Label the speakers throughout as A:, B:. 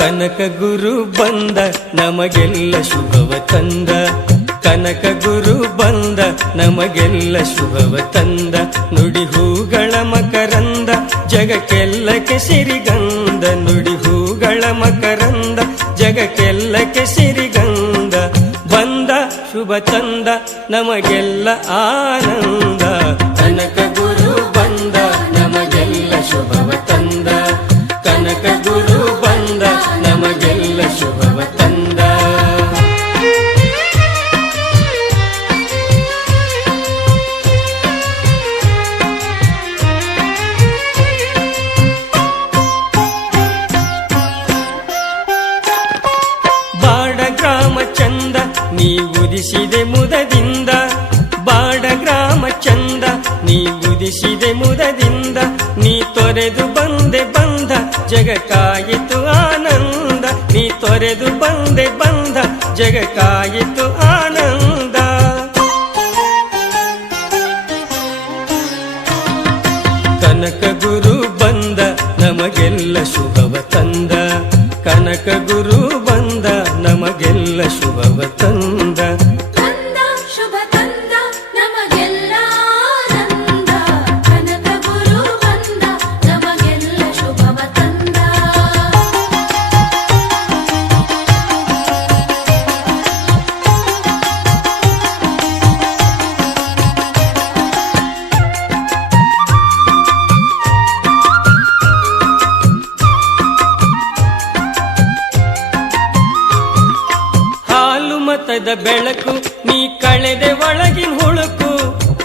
A: ಕನಕ ಗುರು ಬಂದ ನಮಗೆಲ್ಲ ಶುಭವ ತಂದ ಕನಕ ಗುರು ಬಂದ ನಮಗೆಲ್ಲ ಶುಭವ ತಂದ ನುಡಿ ಹೂಗಳ ಮಕರಂದ ಜಗಕ್ಕೆಲ್ಲ ಸಿರಿಗಂಧ ನುಡಿ ಹೂಗಳ ಮಕರಂದ ಜಗಕ್ಕೆಲ್ಲ ಸಿರಿಗಂಧ ಬಂದ ಶುಭ ತಂದ ನಮಗೆಲ್ಲ ಆನಂದ ಕನಕ ಗುರು ಬಂದ ನಮಗೆಲ್ಲ ಶುಭವ ತಂದ ಕನಕ ಗ್ರಾಮ ಚಂದ ನೀ ಉದಿಸಿದೆ ಮುದದಿಂದ ಬಾಡ ಗ್ರಾಮ ಚಂದ ನೀ ಉದಿಸಿದೆ ಮುದದಿಂದ ನೀ ತೊರೆದು ಬಂದೆ ಬಂದ ಜಗಕ್ಕಾಯಿತು ಆನಂದ ನೀ ತೊರೆದು ಬಂದೆ ಬಂದ ಜಗಕ್ಕಾಯಿತು ಆನಂದ ಕನಕ ಗುರು ತಮಗೆಲ್ಲ ಶುಭವ ತಂದ ಮತದ ಬೆಳಕು ನೀ ಕಳೆದೆ ಒಳಗಿನ ಹುಳುಕು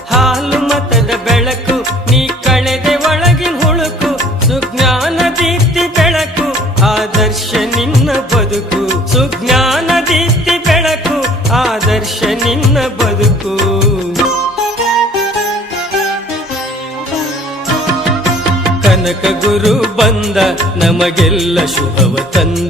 A: ಹಾಲು ಮತದ ಬೆಳಕು ನೀ ಕಳೆದೆ ಒಳಗಿನ ಹುಳುಕು ಸುಜ್ಞಾನ ದೀಪ್ತಿ ಬೆಳಕು ಆದರ್ಶ ನಿನ್ನ ಬದುಕು ಸುಜ್ಞಾನ ದೀಪ್ತಿ ಬೆಳಕು ಆದರ್ಶ ನಿನ್ನ ಬದುಕು ಕನಕ ಗುರು ಬಂದ ನಮಗೆಲ್ಲ ಶುಭವ ತಂದ